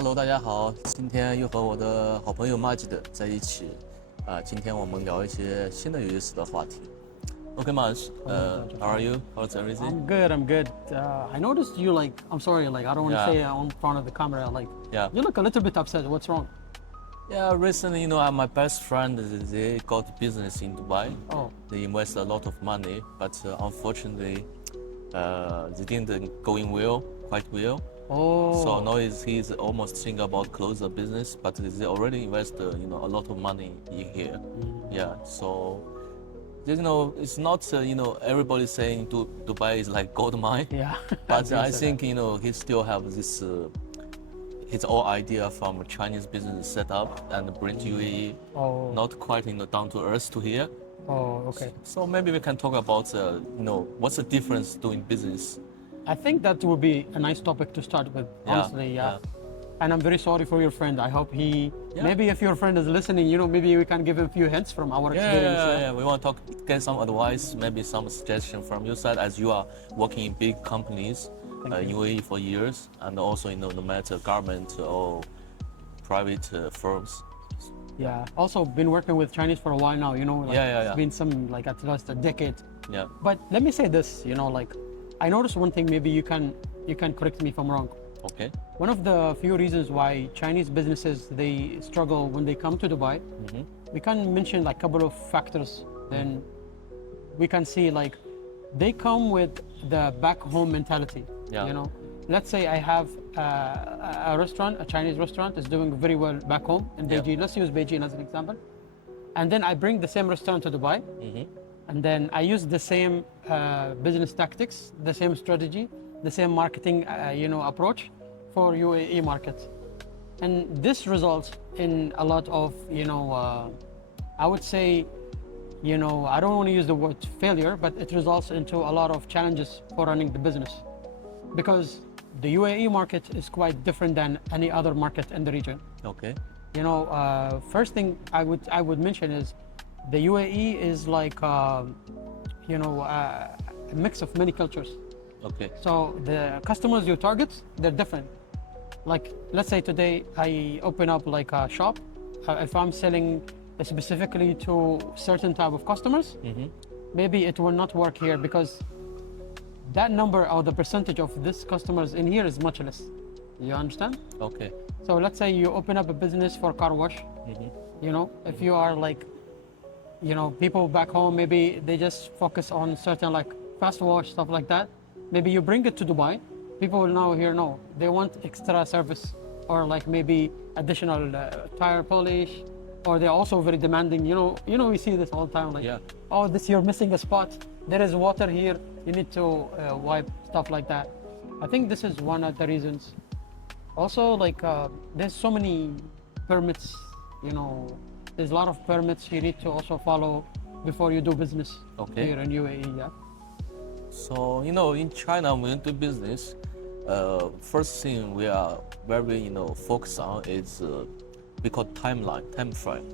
Hello，大家好，今天又和我的好朋友 Majid 在一起，今天我们聊一些新的有意思的话题。Okay, Maj, how are you? How's everything? I'm good. I'm good. I noticed you I'm sorry. I don't want to Yeah. say on front of the camera. Yeah. You look a little bit upset. What's wrong? Yeah, recently, my best friend, they got business in Dubai. Oh. They invest a lot of money, but unfortunately, they didn't going well, quite well. Oh. So now he's almost thinking about close the business, but they already invest, a lot of money in here. Yeah, so it's not, everybody saying Dubai is like gold mine. Yeah. But I think, he still have this, his own idea from Chinese business set up and bring to UAE, Oh. not quite, down to earth to here. Oh. Okay. So maybe we can talk about, what's the difference doing business. I think that would be a nice topic to start with. Honestly, yeah. And I'm very sorry for your friend. I hope maybe if your friend is listening, maybe we can give him a few hints from our experience. Yeah. We want to get some advice, maybe some suggestion from your side as you are working in big companies in UAE for years, and also, no matter government or private firms. Yeah. Also been working with Chinese for a while now, It's been some, at least a decade. Yeah. But let me say this, I noticed one thing, maybe you can correct me if I'm wrong. Okay. One of the few reasons why Chinese businesses, they struggle when they come to Dubai, we can mention a couple of factors. Then we can see they come with the back home mentality. Yeah. Let's say I have a restaurant, a Chinese restaurant is doing very well back home in Beijing. Let's use Beijing as an example. And then I bring the same restaurant to Dubai. And then I use the same business tactics, the same strategy, the same marketing, approach for UAE market. And this results in a lot of, I would say, I don't want to use the word failure, but it results into a lot of challenges for running the business. Because the UAE market is quite different than any other market in the region. Okay. First thing I would mention is the UAE is a mix of many cultures. Okay. So the customers you target, they're different. Let's say today I open up a shop. If I'm selling specifically to certain type of customers, maybe it will not work here because that number or the percentage of this customers in here is much less. You understand? Okay. So let's say you open up a business for car wash. If you are people back home, maybe they just focus on certain fast wash, stuff like that. Maybe you bring it to Dubai, people will now here know they want extra service or maybe additional tire polish, or they're also very demanding. We see this all the time. Oh, you're missing a spot. There is water here. You need to wipe, stuff like that. I think this is one of the reasons. Also, there's so many permits. There's a lot of permits you need to also follow before you do business here in UAE. Yeah. So, in China, when we do business, first thing we are very, focused on is we call time frame.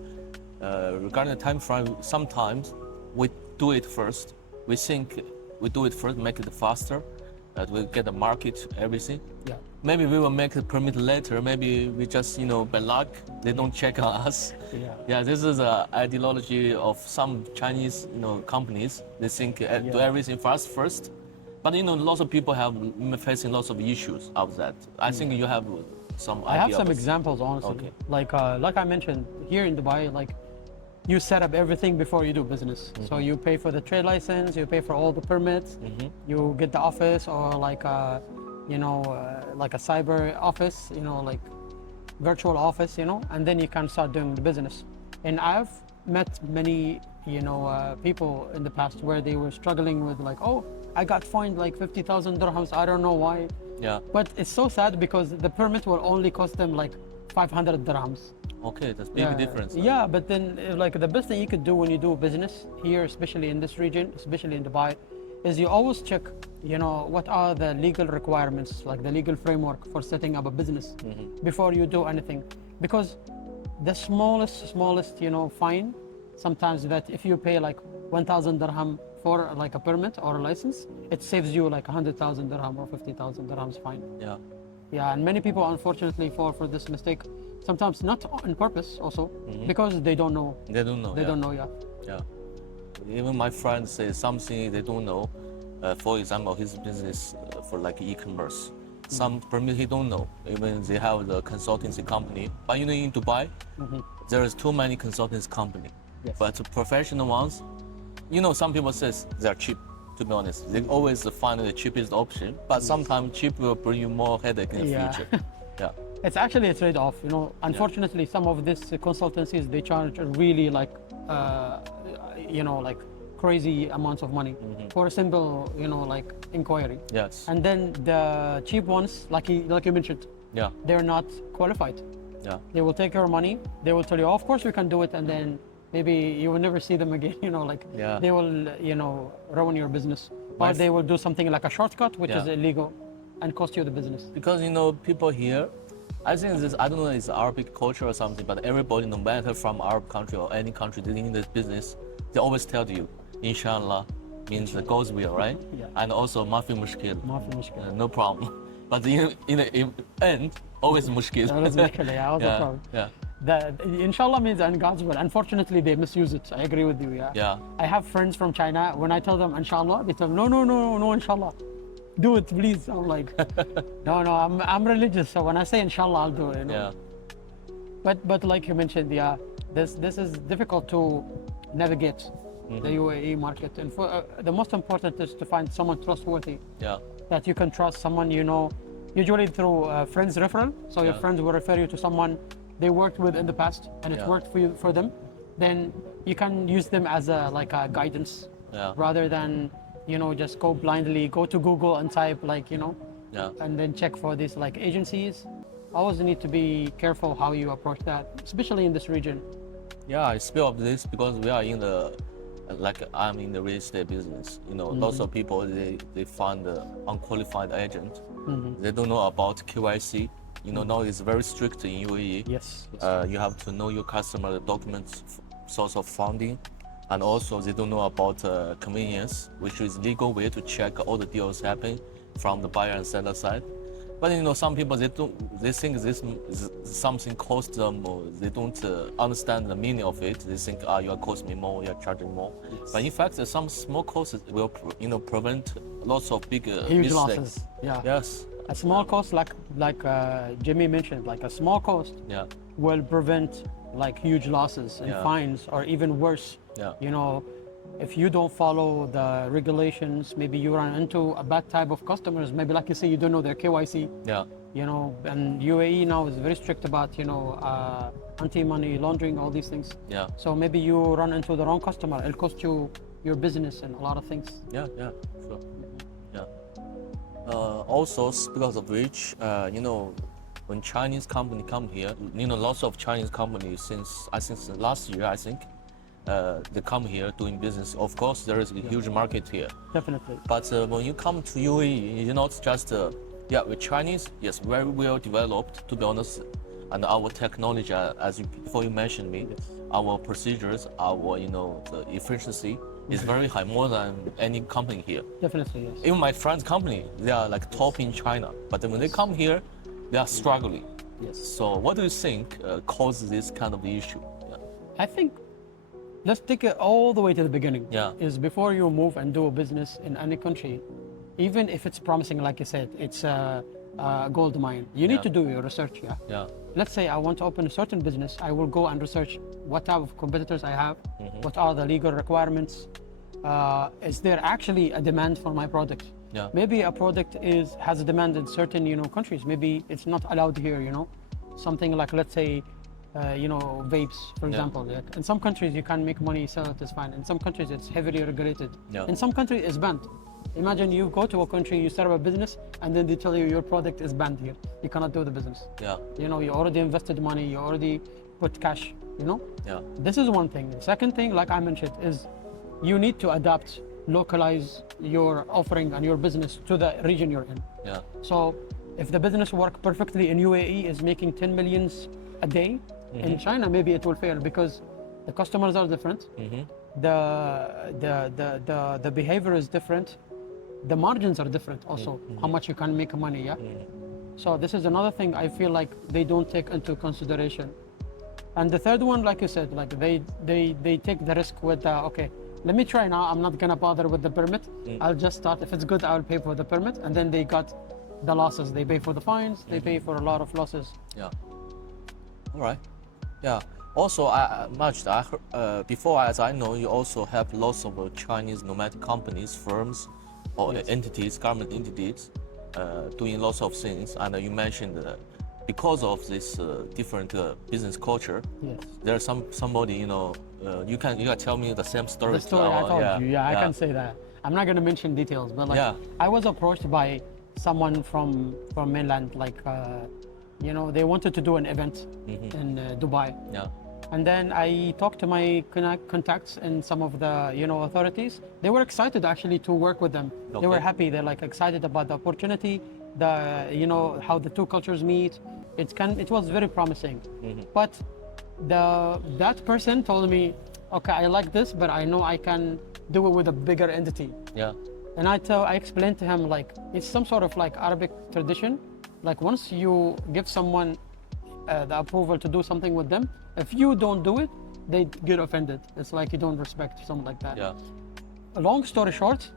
Regarding the time frame, sometimes we do it first. We think we do it first, make it faster, that we get the market, everything. Yeah. Maybe we will make the permit later. Maybe we just, by luck, they don't check on us. Yeah, this is an ideology of some Chinese, companies. They think do everything first. But, lots of people have facing lots of issues of that. I think you have some idea. I have some examples, honestly. Okay. Like I mentioned, here in Dubai, you set up everything before you do business. So you pay for the trade license, you pay for all the permits, you get the office or like a cyber office, virtual office, and then you can start doing the business. And I've met many, people in the past where they were struggling with I got fined 50,000 dirhams. I don't know why. Yeah. But it's so sad because the permit will only cost them 500 dirhams. Okay, that's big difference. Yeah, but then the best thing you could do when you do business here, especially in this region, especially in Dubai, is you always check, what are the legal requirements, the legal framework for setting up a business before you do anything. Because the smallest, fine, sometimes that if you pay 1,000 dirham for a permit or a license, it saves you 100,000 dirham or 50,000 dirhams fine. Yeah. Yeah, and many people unfortunately fall for this mistake. Sometimes not on purpose, also because they don't know. They don't know. They yeah. don't know. Yeah. Yeah. Even my friend says something they don't know. For example, his business for like e-commerce. Some permit he don't know. Even they have the consultancy company. But you know, in Dubai, there is too many consultancy company. Yes. But professional ones, you know, some people says they're cheap. To be honest, they always find the cheapest option. But sometimes cheap will bring you more headache in the Yeah. future. Yeah. It's actually a trade-off. You know, unfortunately, some of these consultancies they charge really like, you know, like crazy amounts of money for a simple, you know, like inquiry. Yes. And then the cheap ones, like you mentioned, Yeah. they're not qualified. Yeah. They will take your money. They will tell you, oh, of course we can do it, and then maybe you will never see them again. You know, like Yeah. they will, you know, ruin your business, My or they will do something like a shortcut, which is Yeah. illegal, and cost you the business. Because you know people here, I think this I don't know it's Arabic culture or something, but everybody, no matter from Arab country or any country doing this business, they always tell you, Inshallah, means the goes well, right? Yeah. And also mafi mushkil, ما في مشكلة. no problem. But in the end, always mushkil. Always مشكلة, yeah, always a yeah, problem. yeah, The inshallah means and God's will. Unfortunately, they misuse it. I agree with you. Yeah. yeah, I have friends from China. When I tell them inshallah, they tell me, no, inshallah. Do it, please. I'm like, no, I'm religious. So when I say inshallah, I'll do it. You know? yeah, But like you mentioned, yeah, this is difficult to navigate the UAE market. And the most important is to find someone trustworthy yeah, that you can trust. Someone you know, usually through friends referral. So your Yeah. friends will refer you to someone they worked with in the past, and it Yeah. worked for them. Then you can use them as a guidance yeah, rather than just go blindly, go to Google and type yeah. and then check for these like agencies. Always need to be careful how you approach that, especially in this region. Yeah, I speak of this because we are in the, like I'm in the real estate business. You know, lots of people they find the unqualified agent. They don't know about KYC. You know, now it's very strict in UAE. Yes. You have to know your customer documents, source of funding, and also they don't know about convenience, which is legal way to check all the deals happening from the buyer and seller side. But you know, some people they think this is something cost them, or they don't understand the meaning of it. They think, you are costing me more, you are charging more. Yes. But in fact, some small costs will prevent lots of big Huge mistakes. losses. Yeah. Yes. A small cost, like Jimmy mentioned, like a small cost Yeah. will prevent like huge losses and Yeah. fines, or even worse. Yeah. You know, if you don't follow the regulations, maybe you run into a bad type of customers. Maybe like you say, you don't know their KYC. Yeah. You know, and UAE now is very strict about anti-money laundering, all these things. Yeah. So maybe you run into the wrong customer. It'll cost you your business and a lot of things. Yeah, yeah, sure. Yeah. Also, because of which, when Chinese company come here, lots of Chinese companies since last year, they come here doing business. Of course, there is a huge market here. Definitely. But when you come to UAE, you're not just, we're Chinese, yes, very well developed, to be honest. And our technology, before you mentioned me, Yes. our procedures, our, the efficiency is very high, more than any company here. Definitely, yes. Even my friend's company, they are like top in China. But when they come here, they are struggling. Yes. So what do you think causes this kind of issue? Yeah. I think let's take it all the way to the beginning. Yeah. Is before you move and do a business in any country, even if it's promising, like you said, it's a gold mine. You need Yeah. to do your research. Yeah. Yeah. Let's say I want to open a certain business. I will go and research what type of competitors I have, what are the legal requirements. Is there actually a demand for my product? Yeah. Maybe a product has a demand in certain countries. Maybe it's not allowed here. Something like, let's say, vapes, for example. Like in some countries you can make money, sell it is fine. In some countries it's heavily regulated. Yeah. In some countries it's banned. Imagine you go to a country, you start up a business, and then they tell you your product is banned here. You cannot do the business. Yeah. You already invested money, you already put cash. Yeah. This is one thing. The second thing, like I mentioned, is you need to adapt, localize your offering and your business to the region you're in. Yeah. So if the business work perfectly in UAE is making 10 millions a day, in China maybe it will fail because the customers are different, the behavior is different, the margins are different also, how much you can make money. So this is another thing I feel like they don't take into consideration. And the third one, like you said, like they take the risk with okay, let me try now. I'm not gonna bother with the permit. I'll just start. If it's good, I'll pay for the permit. And then they got the losses. They pay for the fines. They pay for a lot of losses. Yeah. All right. Yeah. Also, Majid, before, as I know, you also have lots of Chinese nomadic companies, firms, or entities, government entities, doing lots of things. And you mentioned because of this different business culture, Yes. there's somebody, you can tell me the same story. The story I told you, I yeah. can say that. I'm not gonna mention details, but like Yeah. I was approached by someone from mainland, like they wanted to do an event in Dubai, Yeah. and then I talked to my contacts in some of the authorities. They were excited actually to work with them. They were Okay. happy. They're like excited about the opportunity, how the two cultures meet. It was very promising, but that person told me, okay, I like this, but I know I can do it with a bigger entity. Yeah. And I explained to him, like, it's some sort of like Arabic tradition. Like once you give someone the approval to do something with them, if you don't do it, they get offended. It's like you don't respect, something like that. Yeah. A long story short,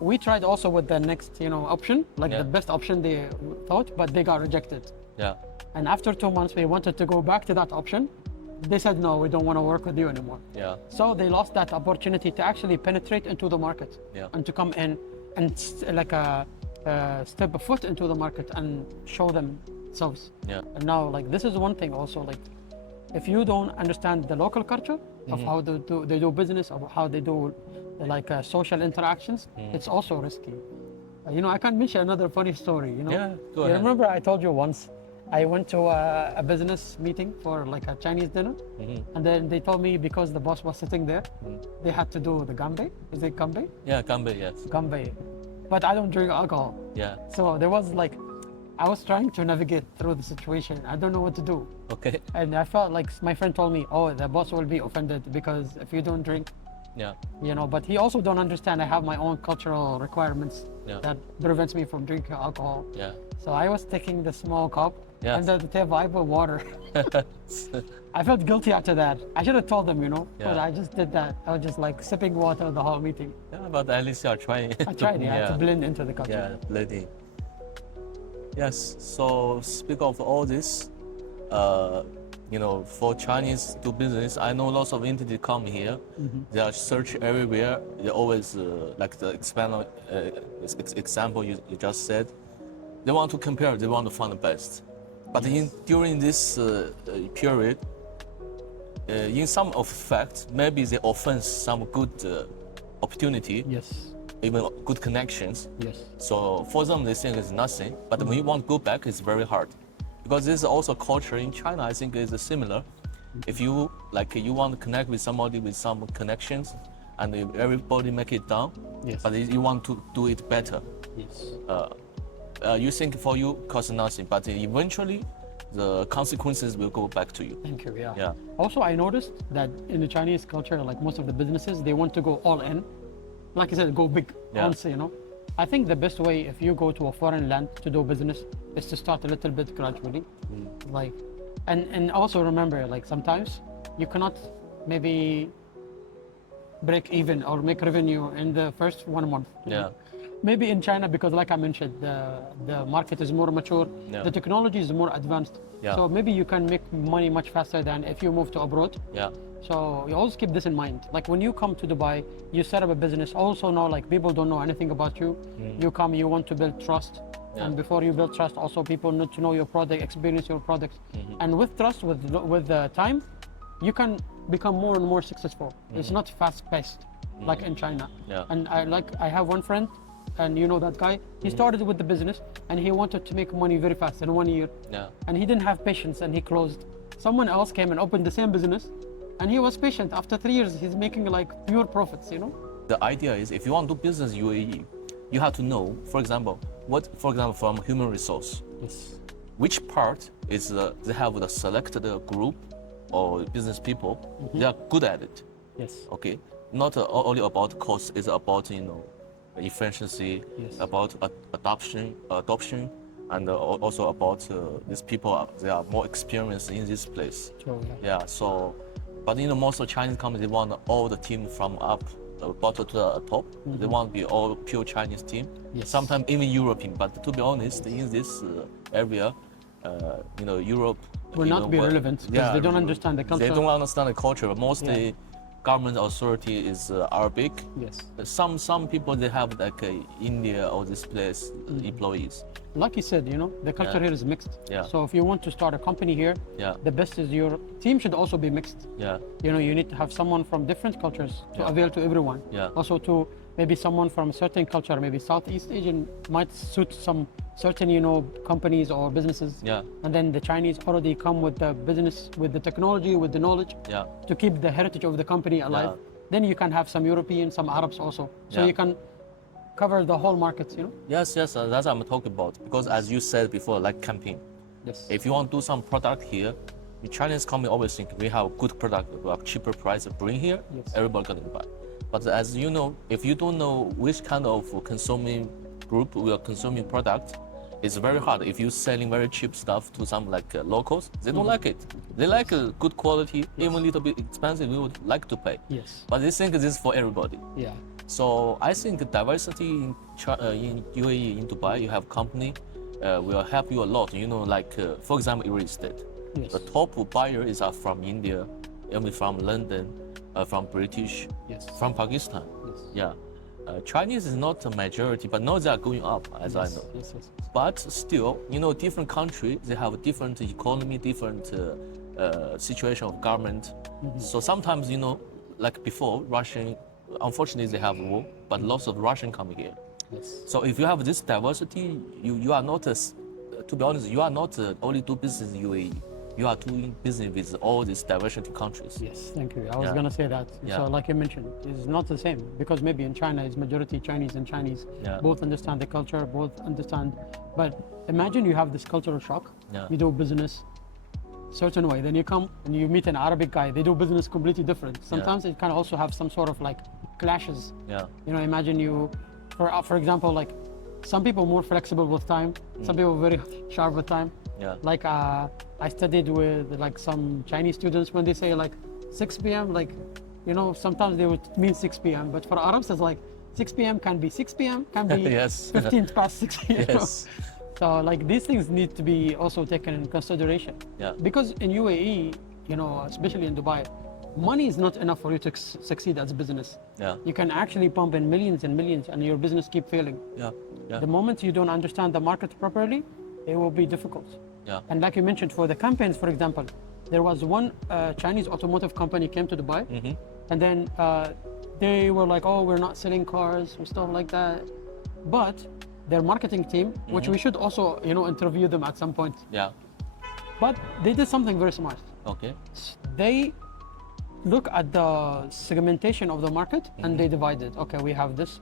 we tried also with the next option, like Yeah. the best option they thought, but they got rejected. Yeah. And after 2 months, we wanted to go back to that option. They said, no, we don't want to work with you anymore. Yeah. So they lost that opportunity to actually penetrate into the market Yeah. and to come in and step a foot into the market and show themselves. Yeah. And now, like, this is one thing also, like, if you don't understand the local culture of how they do business, or how they do social interactions, it's also risky. I can mention another funny story. Yeah, go You ahead. remember I told you once I went to a business meeting for like a Chinese dinner, and then they told me because the boss was sitting there, they had to do the ganbei. Is it ganbei? Yeah, Gambe, yes. Ganbei. But I don't drink alcohol. Yeah. So there was like, I was trying to navigate through the situation. I don't know what to do. Okay. And I felt like my friend told me, oh, the boss will be offended because if you don't drink, Yeah. but he also don't understand I have my own cultural requirements Yeah. that prevents me from drinking alcohol. Yeah. So I was taking the small cup, Yes. and at the table I put water. I felt guilty after that. I should have told them, but Yeah. I just did that. I was just like sipping water the whole meeting. Yeah, but at least you are trying. I tried, to blend into the culture. Yeah, blending. Yes. So speak of all this, for Chinese do business, I know lots of entities come here. They are search everywhere. They always like the example you just said. They want to compare. They want to find the best. But during this period, in some of fact, maybe they offend some good opportunity, Yes. even good connections. Yes. So for them, they think it's nothing. But when you want to go back, it's very hard. Because this is also culture in China, I think is similar. If you want to connect with somebody with some connections, and everybody make it down, Yes. but you want to do it better. Yes. You think for you costs nothing, but eventually the consequences will go back to you. Thank you. Yeah. Yeah. Also, I noticed that in the Chinese culture, like most of the businesses, they want to go all in. Like I said, go big. Yeah. Once, I think the best way if you go to a foreign land to do business is to start a little bit gradually. Like, and also remember, like sometimes you cannot maybe break even or make revenue in the first 1 month. Yeah. Maybe in China, because like I mentioned, the market is more mature, Yeah. the technology is more advanced. Yeah. So maybe you can make money much faster than if you move to abroad. Yeah. So you always keep this in mind. Like when you come to Dubai, you set up a business. Also know like people don't know anything about you. You come, you want to build trust. Yeah. And before you build trust, also people need to know your product, experience your product. And with trust, with the time, you can become more and more successful. It's not fast paced like in China. Yeah. And I have one friend, and you know that guy. He started with the business, and he wanted to make money very fast in 1 year. Yeah. And he didn't have patience, and he closed. Someone else came and opened the same business, and he was patient. After 3 years, he's making like pure profits. The idea is if you want to do business UAE, you have to know, for example, from human resource, Yes. which part is they have the selected group or business people, they are good at it. Yes. Okay, not only about cost, it's about efficiency, Yes. about adoption, and also about these people, they are more experienced in this place. True, yeah. Yeah, so, but most of Chinese companies, they want all the team from up, bottom to the top. They want to be all pure Chinese team. Yes. Sometimes even European, but to be honest, in this area, Europe Will not be relevant because they don't understand the culture. They don't understand the culture. Mostly, government authority is Arabic. Yes. Some people, they have like India or this place employees. Like you said, the culture here is mixed. Yeah. So if you want to start a company here, the best is your team should also be mixed. Yeah. You need to have someone from different cultures to avail to everyone. Yeah. Also to maybe someone from a certain culture, maybe Southeast Asian might suit some certain, companies or businesses. Yeah. And then the Chinese already come with the business, with the technology, with the knowledge to keep the heritage of the company alive. Yeah. Then you can have some European, some Arabs also. So Yeah. you can cover the whole market, Yes, that's what I'm talking about. Because as you said before, like campaign. Yes. If you want to do some product here, the Chinese company always think we have good product, we have cheaper price, bring here, everybody gonna buy. But as you know, if you don't know which kind of consuming group will consuming product, it's very hard. If you're selling very cheap stuff to some like locals, they don't like it. They like good quality, even a little bit expensive, we would like to pay. Yes. But they think this is for everybody. Yeah. So I think diversity in UAE, in Dubai, you have company will help you a lot. For example, real estate. Yes. The top buyer is from India, even from London, from British, Yes. from Pakistan. Yes. Yeah. Chinese is not a majority, but now they are going up, as I know. Yes, yes. But still, different countries, they have different economy, different situation of government. So sometimes, like before, Russian, unfortunately, they have war, but lots of Russian come here. Yes. So if you have this diversity, you are not, to be honest, you are not only do business in UAE. You are doing business with all these diversity countries. Yes, thank you. I was gonna say that. Yeah. So like you mentioned, it's not the same because maybe in China it's majority Chinese and Chinese. Yeah. Both understand the culture, both understand. But imagine you have this cultural shock. Yeah. You do business certain way, then you come and you meet an Arabic guy. They do business completely different. Sometimes it can also have some sort of like clashes. Yeah. Imagine you, for example, like some people more flexible with time. Some people very sharp with time. Yeah. Like I studied with like some Chinese students when they say like 6 p.m. like sometimes they would mean 6 p.m. but for Arabs it's like 6 p.m. can be 6 p.m. can be Yes. 15 past 6 p.m. Yes. So like these things need to be also taken in consideration. Yeah. Because in UAE, especially in Dubai, money is not enough for you to succeed as a business. Yeah. You can actually pump in millions and millions and your business keep failing. Yeah. Yeah. The moment you don't understand the market properly, it will be difficult. Yeah. And like you mentioned, for the campaigns, for example, there was one Chinese automotive company came to Dubai, and then they were like, "Oh, we're not selling cars or stuff like that." But their marketing team, which we should also, interview them at some point. Yeah. But they did something very smart. Okay. They look at the segmentation of the market and they divided. Okay, we have this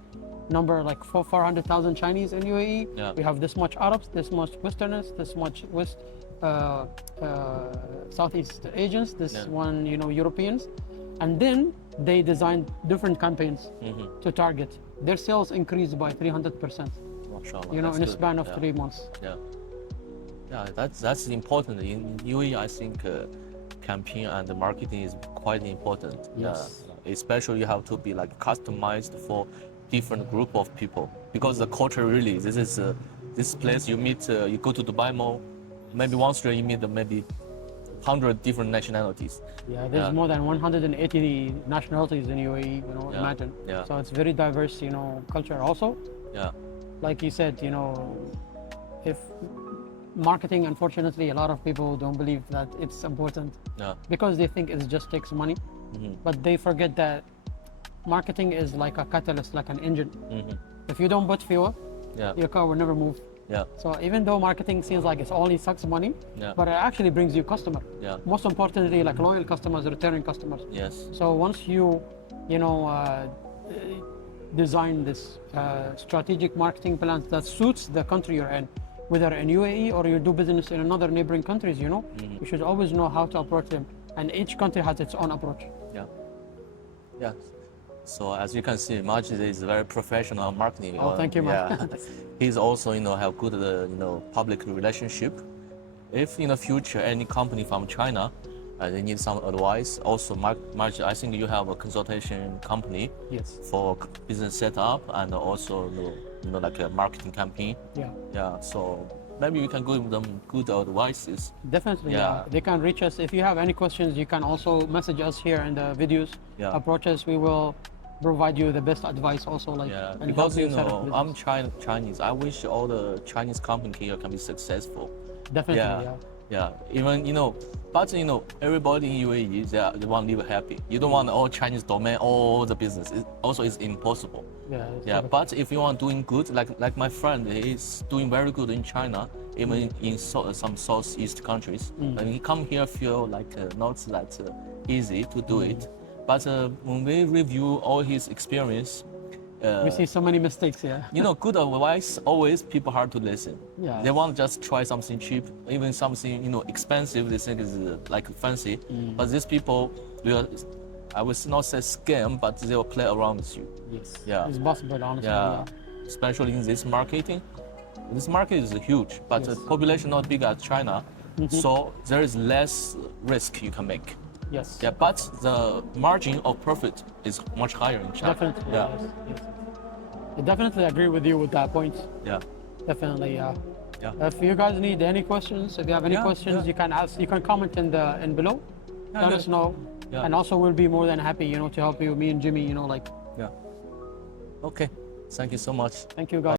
number like 400,000 Chinese in UAE. Yeah. We have this much Arabs, this much Westerners, this much Southeast Asians, this one, Europeans. And then they designed different campaigns to target. Their sales increased by 300%, Mashallah, in a that's good. span of 3 months. Yeah. Yeah, that's important. In UAE, I think campaign and marketing is quite important. Yes. Especially you have to be like customized for different group of people because the culture really, this is this place you meet, you go to Dubai Mall, maybe once you meet maybe 100 different nationalities. Yeah, there's more than 180 nationalities in UAE, imagine. Yeah. So it's very diverse, culture also. Yeah. Like you said, if marketing, unfortunately, a lot of people don't believe that it's important Yeah. because they think it just takes money, but they forget that marketing is like a catalyst, like an engine. If you don't put fuel, your car will never move. Yeah. So even though marketing seems like it only sucks money, but it actually brings you customer. Yeah. Most importantly, like loyal customers, returning customers. Yes. So once you, design this strategic marketing plans that suits the country you're in, whether in UAE or you do business in another neighboring countries, you should always know how to approach them. And each country has its own approach. Yeah. Yeah. So as you can see, Majid is very professional marketing. Oh, thank you, man. Yeah, he's also have good public relationship. If in the future any company from China, they need some advice. Also, Majid, I think you have a consultation company Yes. for business setup and also like a marketing campaign. Yeah. Yeah. So maybe we can give them good advices. Definitely, yeah. Yeah. They can reach us. If you have any questions, you can also message us here in the videos. Yeah. Approach us. We will provide you the best advice also, like, Yeah, and because help you set up I'm business. Chinese. I wish all the Chinese company here can be successful. Definitely, yeah. Yeah. Even but everybody in UAE they want to live happy. You don't want all Chinese domain all the business. It also is impossible. Yeah. it's Yeah, difficult. but if you want doing good, like my friend, he is doing very good in China, even in some Southeast countries. And he come here feel like not that easy to do it. But when we review all his experience, We see so many mistakes, yeah. good advice always people hard to listen. Yeah. They want to just try something cheap, even something expensive. They think is like fancy. But these people will, I will not say scam, but they will play around with you. Yes. Yeah. It's possible, honestly. Yeah, especially in this marketing. This market is huge, but the Yes. population not big as China, so there is less risk you can make. Yes. Yeah, but the margin of profit is much higher in China. Definitely. Yeah. Yes. I definitely agree with you with that point. Yeah. Definitely, yeah. Yeah. If you guys need any questions, if you have any Yeah, questions, yeah. you can ask. You can comment in below. Let yeah. us know, Yeah. and also we'll be more than happy, to help you. Me and Jimmy, like. Yeah. Okay. Thank you so much. Thank you, guys.